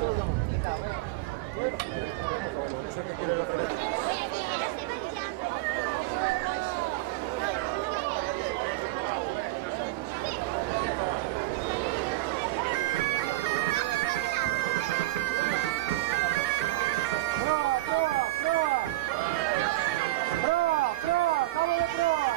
No sé qué quiere la frente. Proa, proa, proa. Proa, proa, cabo de proa.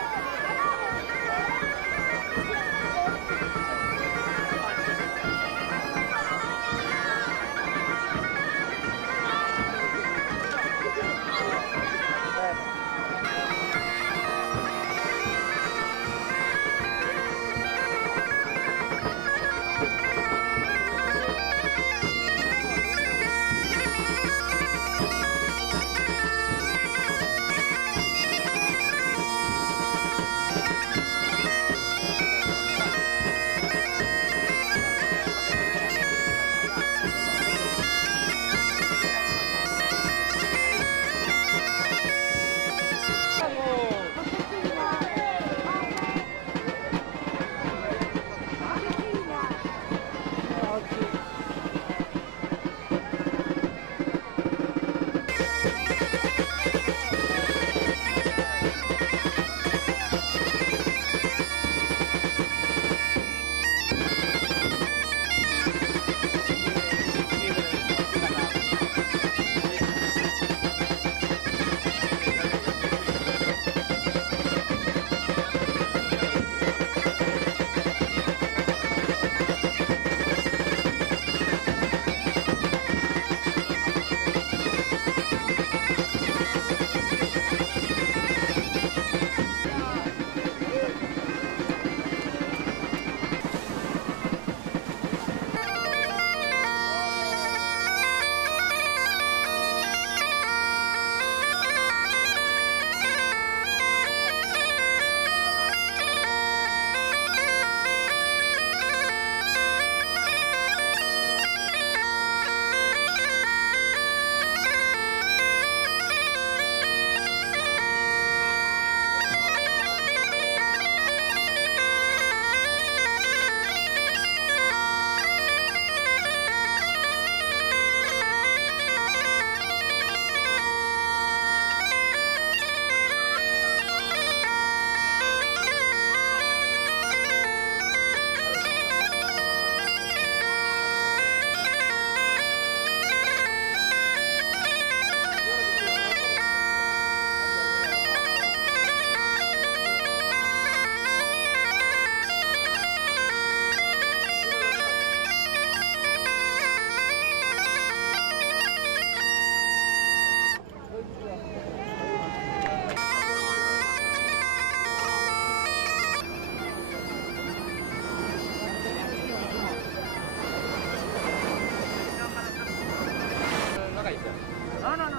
No, no, no.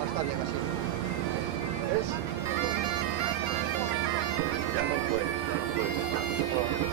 Ah, está bien así. ¿Ves? Ya no puede, ya no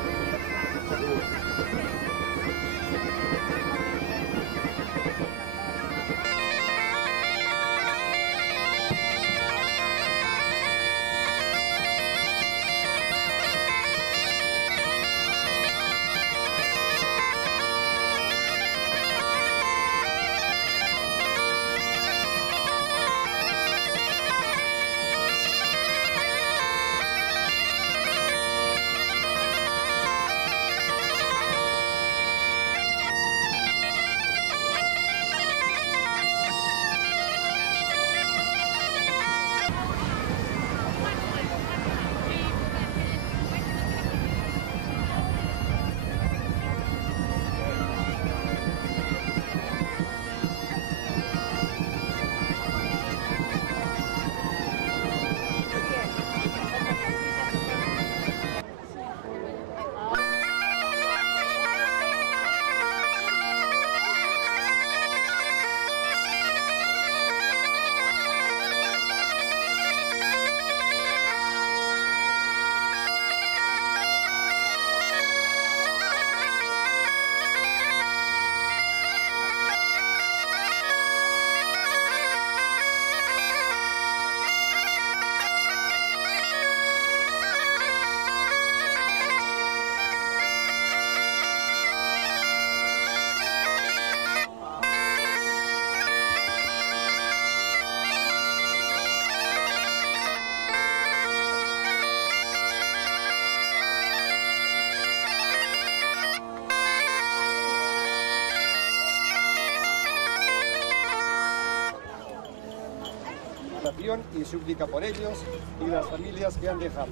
oración y súplica por ellos y las familias que han dejado.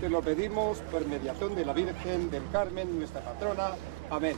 Te lo pedimos por mediación de la Virgen del Carmen, nuestra patrona. Amén.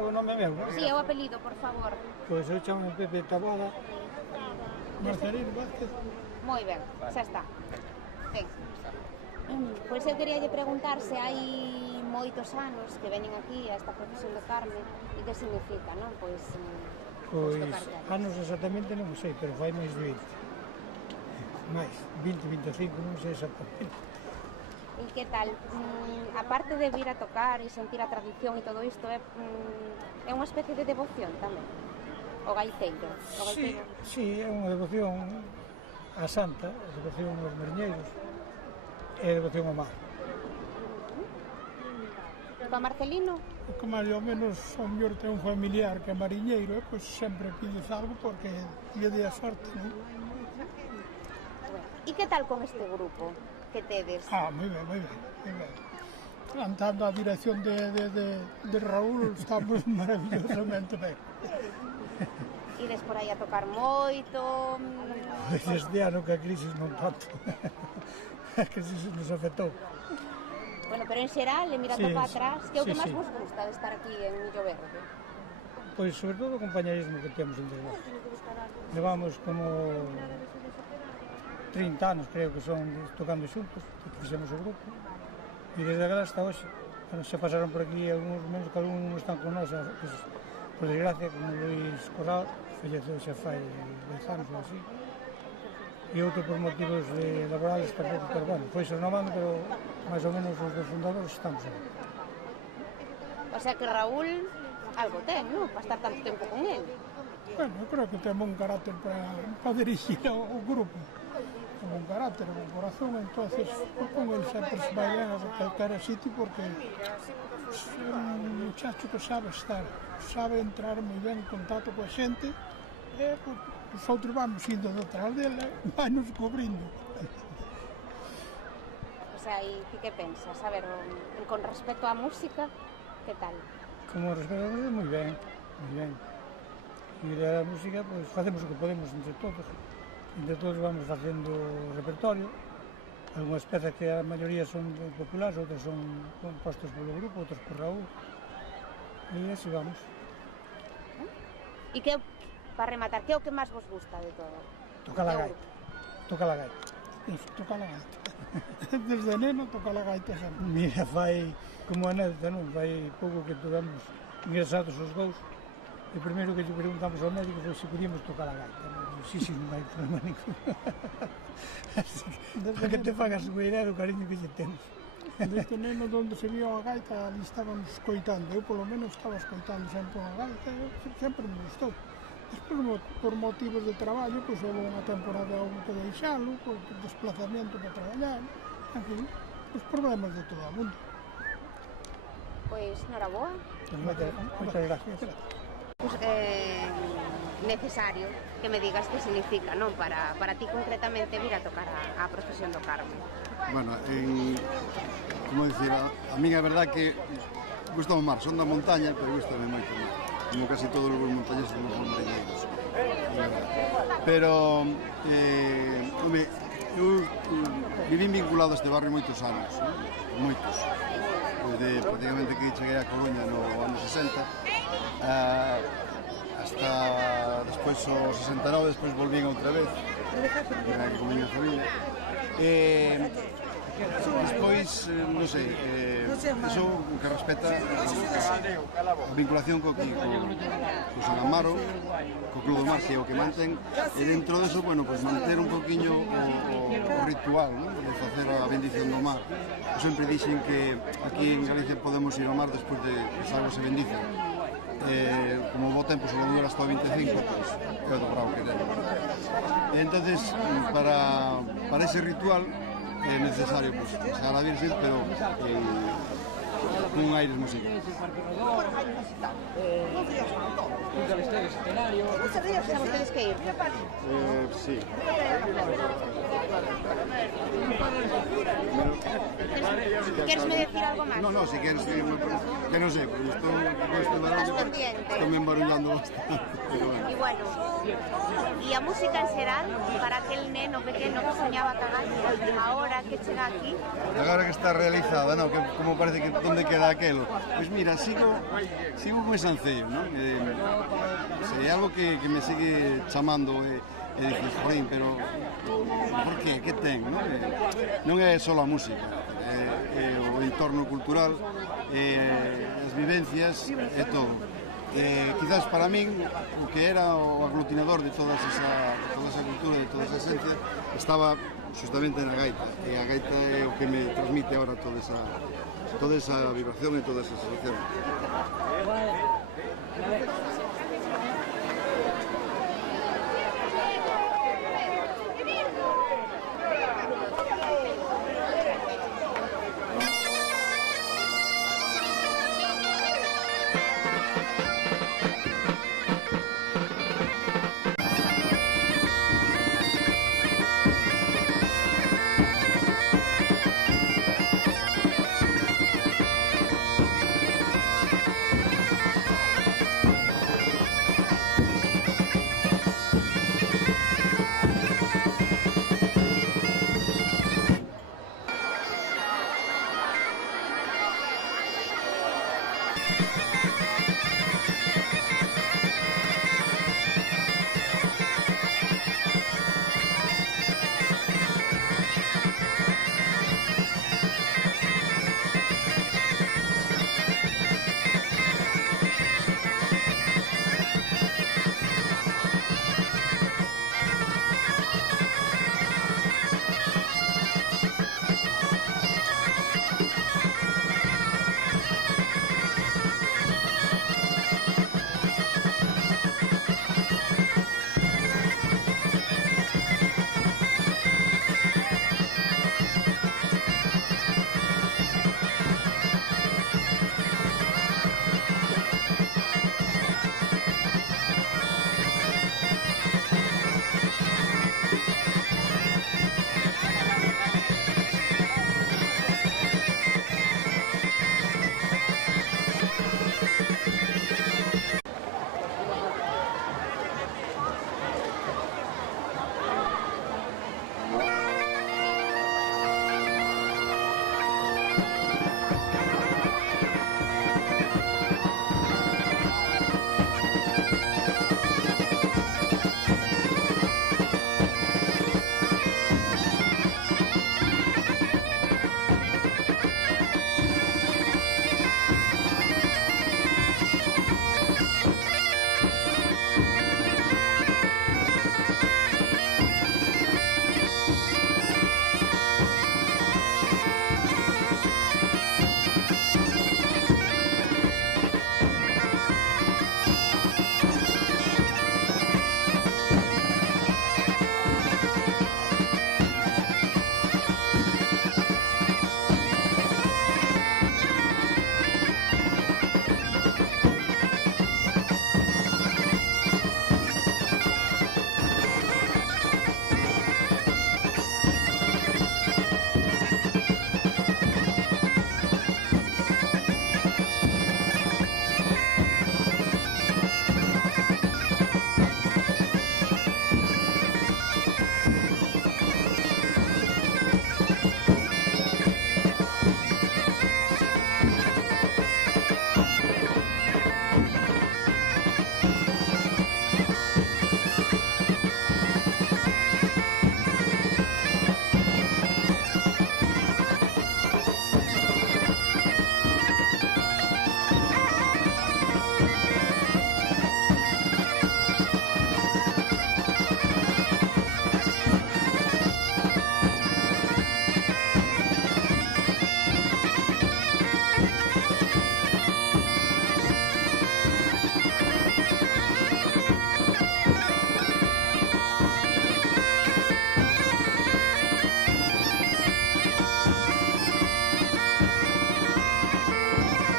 O nome meu, non? Sí, o apelido, por favor. Pois eu chamo Pepe Taboada. Marcelino Vázquez. Moi ben, xa está. Ben. Pois eu quería lle preguntar se hai moitos anos que veñen aquí a esta procesión do Carme e que significa, non? Pois anos exactamente non sei, pero fai máis de 20. Mais, 20, 25, non sei exactamente. E que tal? Aparte de vir a tocar e sentir a tradición e todo isto, é unha especie de devoción tamén? O gaiteiro? Sí, é unha devoción á santa, a devoción aos mariñeiros, e a devoción ao mar. Pa Marcelino? Como ao menos ao mellor ten un familiar que é mariñeiro, pois sempre pides algo porque lle dé a sorte, non? E que tal con este grupo que tedes? Moi ben, moi ben, moi ben. Cantando a dirección de Raúl estamos maravillosamente ben. Ides por aí a tocar moito? Este ano que a crisis non tanto. A crisis nos afectou. Bueno, pero en xeral, mirando para atrás, que é o que máis vos gusta de estar aquí en Millo Verde? Pois, sobre todo, o compañerismo que temos entre nós. Levamos como 30 anos, creo que son, tocando xuntos, que fixemos o grupo, e desde aquela hasta hoxe. Se pasaron por aquí algúns menos que algúns están con nós, pues, por desgracia, como Luis Corral, falleceu xa fai 10 anos ou así, e outro por motivos laborales tampouco, pero bueno, foi renovando, pero máis ou menos os dos fundadores estamos aí. O sea que Raúl algo ten, non? Para estar tanto tempo con él. Bueno, eu creo que temos un carácter para dirigir o grupo. Ten un carácter, un corazón, entonces con él sempre se vai ben a calquera sitio porque é un muchacho que sabe estar, sabe entrar moi ben en contacto coa xente e os outros vamos indo detrás dele, vai nos cobrindo. O sea, e ti que pensas? A ver, con respecto á música, que tal? Como respecto á música, moi ben, moi ben. E a música, pois, facemos o que podemos entre todos. Entre todos vamos facendo repertorio. Algúnas pezas que a maioría son populares, outras son compostos polo grupo, outras por Raúl. E así vamos. E que, para rematar, que é o que máis vos gusta de todo? Tocar a gaita. Tocar a gaita. Isso, tocar a gaita. Desde neno tocar a gaita sempre. Mira, fai como anécdota, non? Fai pouco que tocamos ingresados os dous. E o primeiro que lle preguntamos ao médico foi se podíamos tocar a gaita. Sí, non hai problema ningún. Para que te fagas unha idea do cariño que lle temos. Desde neno onde se vio a gaita, ali estábamos escoitando. Eu, polo menos, estaba escoitando sempre a gaita. Sempre me gustou. Despois, por motivos de traballo, pois houve unha temporada que deixalo, por desplazamiento para traballar, en fin, os problemas de todo o mundo. Pois, noraboa. Moitas gracias. Pues, necesario que me digas que significa, non? Para ti concretamente vir a tocar a procesión do Carme. Bueno, como dicir, a min é verdad que gusta o mar, son da montaña, pero gustame moito o mar. Como casi todos os montañeses somos montañeiros. Pero, eu vivín vinculado a este barrio moitos anos, moitos. Desde prácticamente que cheguei a Coruña no ano 60, hasta despois o 69, despois volvín outra vez, con a miña familia. Despois, non sei, iso que respecta a vinculación co San Amaro, co Club do Mar, que é o que mantén, e dentro deso, bueno, pues manter un poquinho o ritual, non? De facer a bendición do mar. Eu sempre dixen que aquí en Galicia podemos ir ao mar despois de que as aguas se bendicen. Como o bo tempo só dura hasta o 25, pues, é o do bravo que ten. Entonces, para ese ritual, é necesario pues, sacar a Virgen, pero con un aires musicales. Sabes tedes que ir? Sí. Queresme decir algo máis? No, si queres, que non sei, porque estou me embarullando bastante. E bueno, e a música en xeral, para aquel neno pequeno que soñaba cagar, agora que chega aquí? Agora que está realizada, no, que como parece que onde queda aquelo. Pois mira, sigo con ese anceio, non? É algo que me sigue chamando e dices, jorín, pero por qué? Que ten, non? Non é só a música, o entorno cultural, as vivencias e todo. Quizás para min, o que era o aglutinador de toda esa cultura, de toda esa esencia, estaba justamente na gaita, e a gaita é o que me transmite ahora toda esa vibración e toda esa sensación.